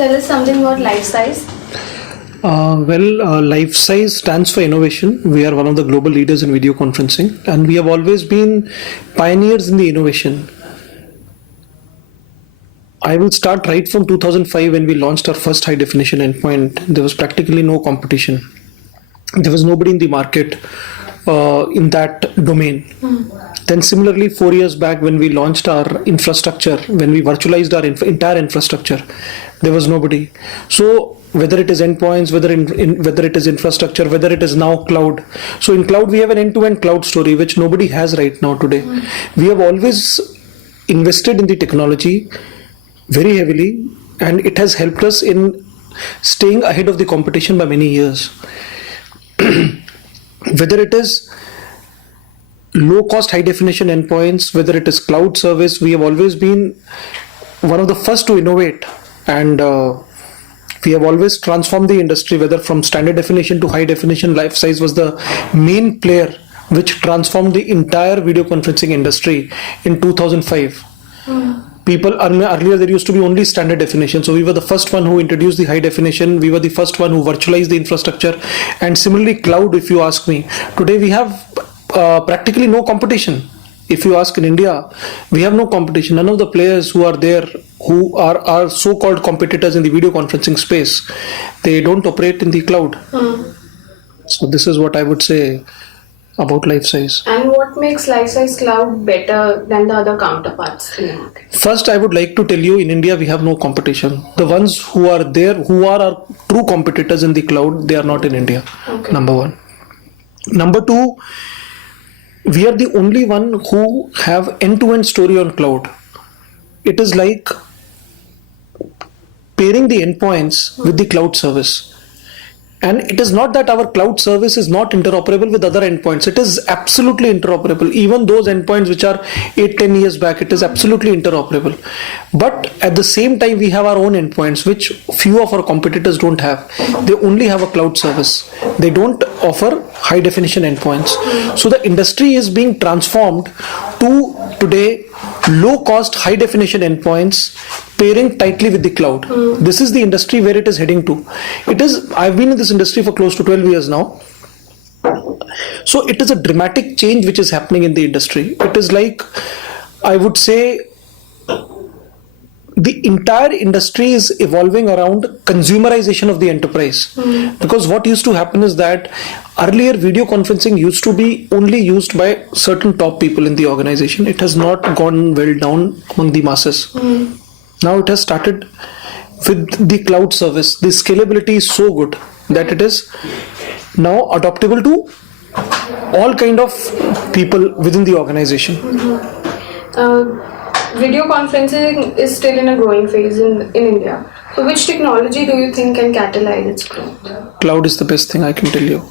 tell us something about Lifesize? Lifesize stands for innovation. We are one of the global leaders in video conferencing, and we have always been pioneers in the innovation. I will start right from 2005 when we launched our first high definition endpoint. There was practically no competition. There was nobody in the market in that domain. Then similarly, 4 years back when we launched our infrastructure, when we virtualized our entire infrastructure, there was nobody. So whether it is endpoints, whether it is infrastructure, whether it is now cloud. So in cloud, we have an end-to-end cloud story, which nobody has right now today. We have always invested in the technology very heavily, and it has helped us in staying ahead of the competition by many years. Whether it is low cost high definition endpoints, whether it is cloud service, we have always been one of the first to innovate, and we have always transformed the industry, whether from standard definition to high definition. Lifesize was the main player which transformed the entire video conferencing industry in 2005. Earlier there used to be only standard definition, so we were the first one who introduced the high definition. We were the first one who virtualized the infrastructure, and similarly cloud, if you ask me, today we have practically no competition. If you ask in India, we have no competition. None of the players who are there, who are our so-called competitors in the video conferencing space, they don't operate in the cloud. So this is what I would say about Lifesize. And what makes Lifesize Cloud better than the other counterparts in the market? First, I would like to tell you, in India, we have no competition. The ones who are there, who are our true competitors in the cloud, they are not in India. Okay. Number one. Number two, we are the only one who have end-to-end story on cloud. It is like pairing the endpoints with the cloud service. And it is not that our cloud service is not interoperable with other endpoints. It is absolutely interoperable. Even those endpoints which are 8-10 years back, it is absolutely interoperable. But at the same time, we have our own endpoints, which few of our competitors don't have. They only have a cloud service. They don't offer high definition endpoints. So the industry is being transformed to today low cost, high definition endpoints pairing tightly with the cloud. This is the industry where it is heading to. I've been in this industry for close to 12 years now. So it is a dramatic change which is happening in the industry. It is like, I would say, the entire industry is evolving around consumerization of the enterprise. Because what used to happen is that earlier video conferencing used to be only used by certain top people in the organization. It has not gone well down among the masses. Now it has started with the cloud service. The scalability is so good that it is now adoptable to all kind of people within the organization. Video conferencing is still in a growing phase in India. So which technology do you think can catalyze its growth? Cloud is the best thing I can tell you.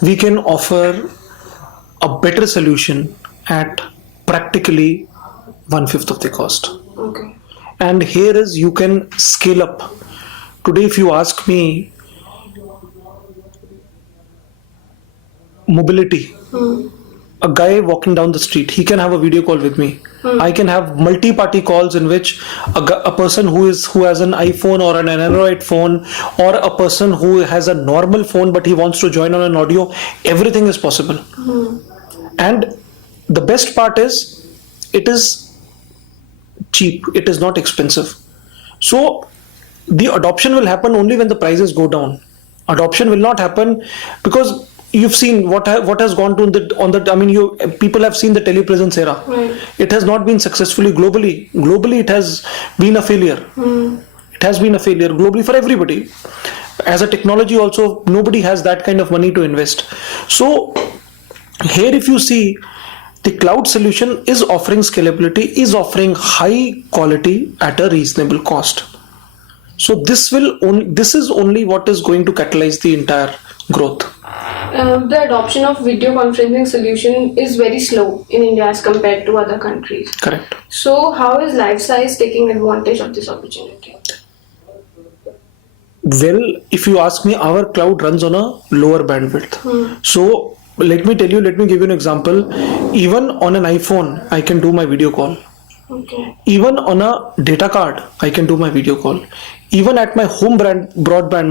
We can offer a better solution at practically 1/5 of the cost. Okay. And here is, you can scale up. Today, if you ask me, mobility, a guy walking down the street, he can have a video call with me. I can have multi-party calls in which a person who has an iPhone or an Android phone, or a person who has a normal phone but he wants to join on an audio, everything is possible. And the best part is, it is cheap, it is not expensive. So the adoption will happen only when the prices go down. Adoption will not happen because you've seen what has gone to people have seen the telepresence era. It has not been successfully globally it has been a failure. It has been a failure globally for everybody. As a technology also, nobody has that kind of money to invest. So here, if you see, the cloud solution is offering scalability, is offering high quality at a reasonable cost. So this is only what is going to catalyze the entire growth. The adoption of video conferencing solution is very slow in India as compared to other countries. Correct. So how is Lifesize taking advantage of this opportunity? Well, if you ask me, our cloud runs on a lower bandwidth. So let me give you an example. Even on an iPhone, I can do my video call. Okay. Even on a data card, I can do my video call. even at my home brand broadband,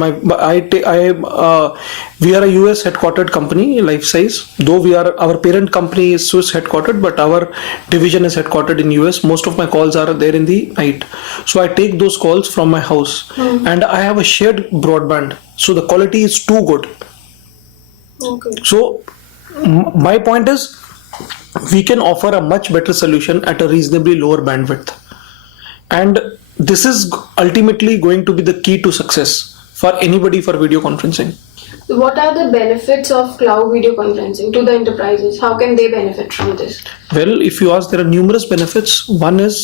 we are a US headquartered company, Lifesize. Though our parent company is Swiss headquartered, but our division is headquartered in US. Most of my calls are there in the night, so I take those calls from my house, and I have a shared broadband, so the quality is too good. Okay. So my point is, we can offer a much better solution at a reasonably lower bandwidth, and this is ultimately going to be the key to success for anybody for video conferencing. What are the benefits of cloud video conferencing to the enterprises? How can they benefit from this? Well, if you ask, there are numerous benefits. One is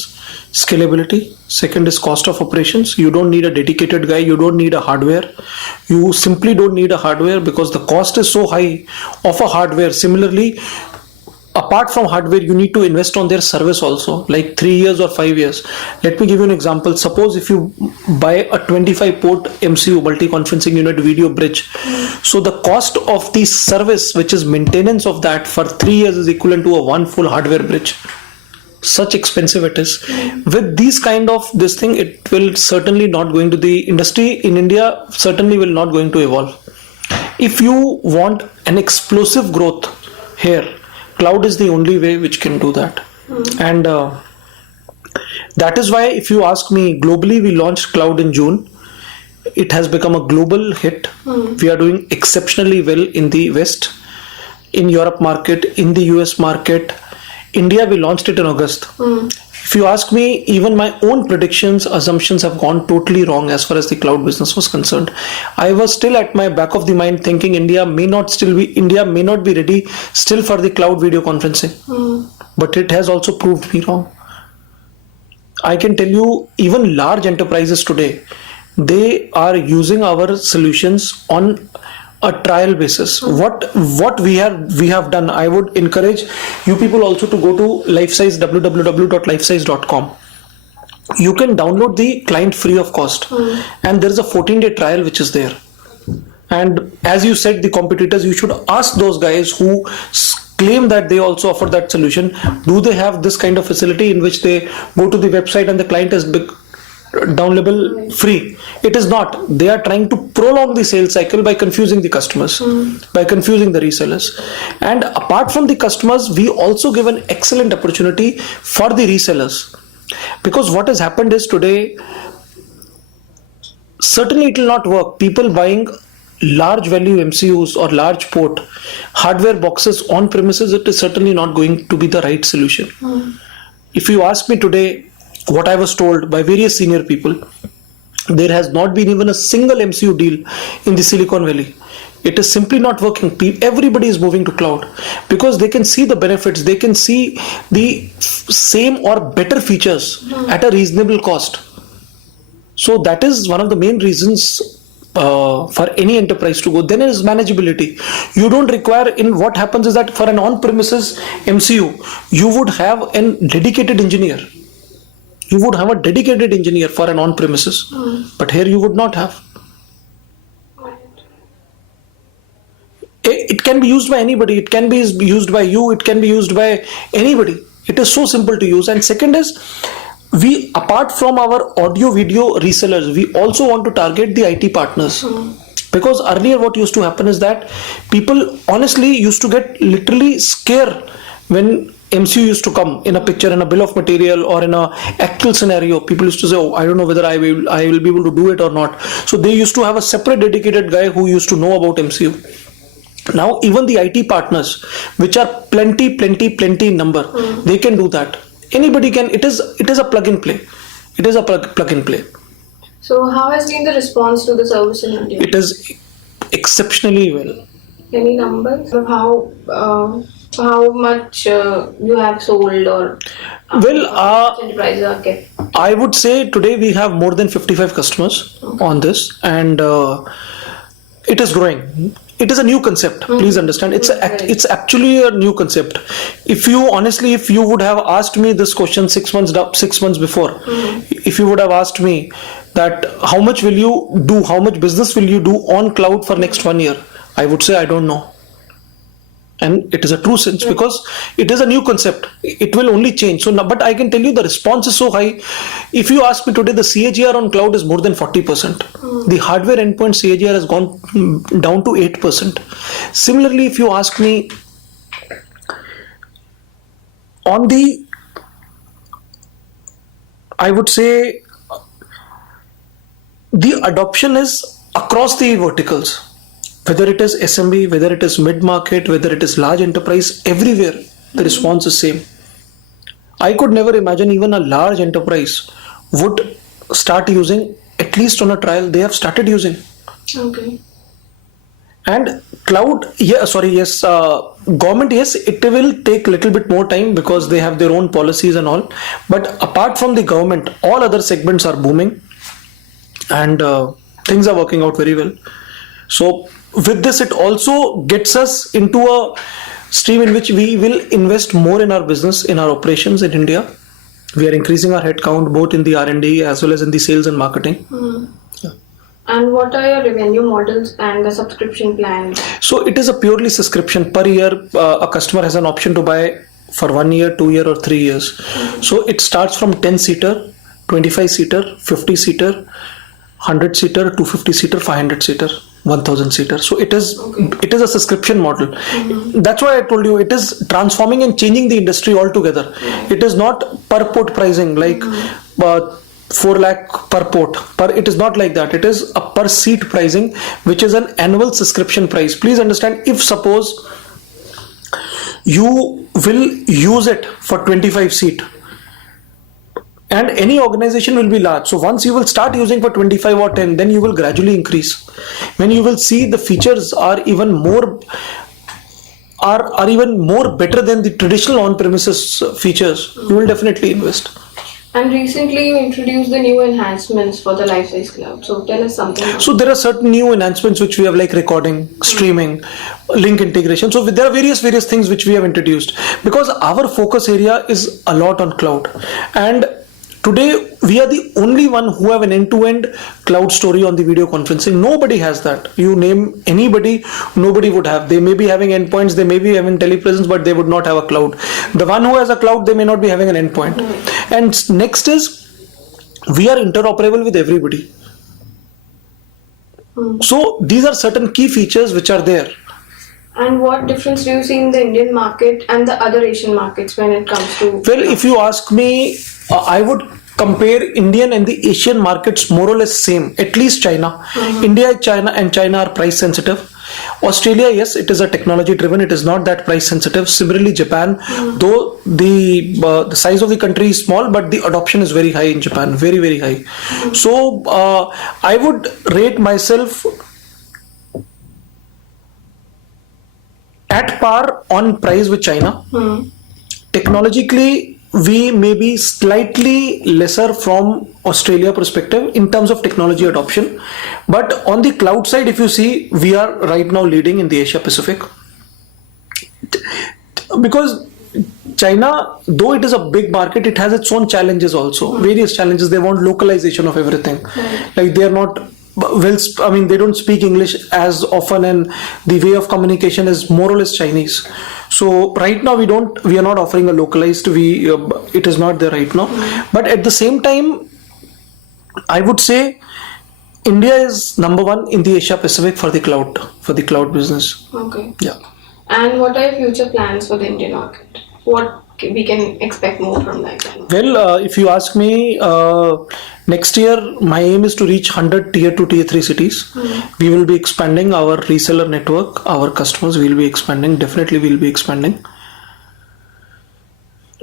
scalability. Second is cost of operations. You don't need a dedicated guy. You don't need a hardware. You simply don't need a hardware because the cost is so high of a hardware. Similarly, apart from hardware, you need to invest on their service also, like 3 years or 5 years. Let me give you an example. Suppose if you buy a 25 port MCU, multi-conferencing unit video bridge, so the cost of the service, which is maintenance of that for 3 years, is equivalent to a one full hardware bridge. Such expensive it is. With these kind of this thing, it will certainly not going to, the industry in India certainly will not going to evolve. If you want an explosive growth here, cloud is the only way which can do that. And that is why, if you ask me, globally we launched cloud in June. It has become a global hit. We are doing exceptionally well in the West, in Europe market, in the US market. India, we launched it in August. If you ask me, even my own predictions, assumptions have gone totally wrong as far as the cloud business was concerned. I was still at my back of the mind thinking India may not be ready still for the cloud video conferencing. But it has also proved me wrong. I can tell you, even large enterprises today, they are using our solutions on a trial basis. What we have done, I would encourage you people also to go to Lifesize, www.lifesize.com. You can download the client free of cost, and there is a 14-day trial which is there. And as you said, the competitors, you should ask those guys who claim that they also offer that solution, do they have this kind of facility in which they go to the website and the client is downloadable free? It is not. They are trying to prolong the sales cycle by confusing the customers, by confusing the resellers. And apart from the customers, we also give an excellent opportunity for the resellers, because what has happened is today, certainly it will not work. People buying large value MCUs or large port hardware boxes on premises, it is certainly not going to be the right solution. If you ask me today, what I was told by various senior people, there has not been even a single MCU deal in the Silicon Valley. It is simply not working. Everybody is moving to cloud because they can see the benefits. They can see the same or better features at a reasonable cost. So that is one of the main reasons for any enterprise to go. Then is manageability. You don't require, what happens is that for an on-premises MCU, you would have a dedicated engineer. You would have a dedicated engineer for an on-premises, but here you would not have. It can be used by anybody. It can be used by you. It can be used by anybody. It is so simple to use. And second is, we, apart from our audio video resellers, we also want to target the IT partners. Because earlier what used to happen is that people honestly used to get literally scared when MCU used to come in a picture, in a bill of material, or in a actual scenario. People used to say, oh, I don't know whether I will be able to do it or not. So they used to have a separate dedicated guy who used to know about MCU. Now even the IT partners, which are plenty in number, they can do that. Anybody can. It is a plug and play. It is a plug and play. So how has been the response to the service in India? It is exceptionally well. Any numbers of how much you have sold, or enterprises are kept? I would say today we have more than 55 customers on this, and it is growing. It is a new concept. Please understand. It's actually a new concept. If you would have asked me this question 6 months before, if you would have asked me that how much will you do, how much business will you do on cloud for next 1 year, I would say I don't know. And it is a true sense because it is a new concept. It will only change. So, now, but I can tell you the response is so high. If you ask me today, the CAGR on cloud is more than 40%. The hardware endpoint CAGR has gone down to 8%. Similarly, if you ask me on the, I would say the adoption is across the verticals. Whether it is SMB, whether it is mid-market, whether it is large enterprise, everywhere the response is same. I could never imagine even a large enterprise would start using, at least on a trial, they have started using. Okay. And cloud, government, yes, it will take a little bit more time because they have their own policies and all. But apart from the government, all other segments are booming and things are working out very well. So with this, it also gets us into a stream in which we will invest more in our business, in our operations in India. We are increasing our headcount both in the R&D as well as in the sales and marketing. Yeah. And what are your revenue models and the subscription plans? So it is a purely subscription. Per year, a customer has an option to buy for 1 year, 2 year or 3 years. So it starts from 10-seater, 25-seater, 50-seater, 100-seater, 250-seater, 500-seater. 1000-seater. So it is a subscription model. That's why I told you it is transforming and changing the industry altogether. It is not per port pricing like 4 lakh per port. It is not like that. It is a per seat pricing, which is an annual subscription price. Please understand, if suppose you will use it for 25 seat, and any organization will be large. So once you will start using for 25 or 10, then you will gradually increase. When you will see the features are even more better than the traditional on-premises features, you will definitely invest. And recently you introduced the new enhancements for the Lifesize Cloud. So tell us something. So there are certain new enhancements which we have, like recording, streaming, link integration. So there are various things which we have introduced because our focus area is a lot on cloud. And today, we are the only one who have an end-to-end cloud story on the video conferencing. Nobody has that. You name anybody, nobody would have. They may be having endpoints, they may be having telepresence, but they would not have a cloud. The one who has a cloud, they may not be having an endpoint. And next is, we are interoperable with everybody. So these are certain key features which are there. And what difference do you see in the Indian market and the other Asian markets when it comes to... Well, if you ask me, I would compare Indian and the Asian markets more or less same, at least China. India, China are price sensitive. Australia, yes, it is a technology driven. It is not that price sensitive. Similarly, Japan, though the size of the country is small, but the adoption is very high in Japan, very, very high. So I would rate myself at par on price with China. Technologically, we may be slightly lesser from Australia perspective in terms of technology adoption, but on the cloud side, if you see, we are right now leading in the Asia Pacific, because China, though it is a big market, it has its own challenges also, various challenges. They want localization of everything. Like they are not they don't speak English as often, and the way of communication is more or less Chinese. So right now we are not offering a localized, it is not there right now. But at the same time, I would say India is number one in the Asia Pacific for the cloud business. Okay. Yeah. And what are your future plans for the Indian market? What we can expect more from that? Well, if you ask me, next year my aim is to reach 100 tier 2, tier 3 cities. We will be expanding our reseller network, our customers will be expanding, definitely we'll be expanding.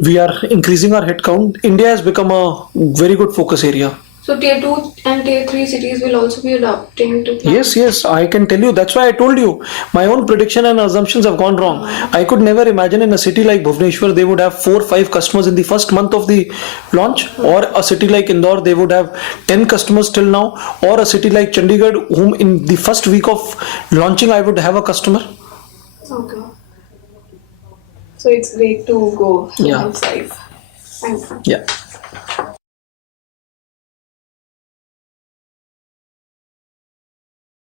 We are increasing our headcount. India has become a very good focus area. So tier 2 and tier 3 cities will also be adopting to cloud? Yes, I can tell you. That's why I told you. My own prediction and assumptions have gone wrong. I could never imagine in a city like Bhubaneswar, they would have 4 or 5 customers in the first month of the launch, or a city like Indore, they would have 10 customers till now, or a city like Chandigarh, whom in the first week of launching, I would have a customer. Okay. So it's great to go Yeah. outside. Thank you. Yeah.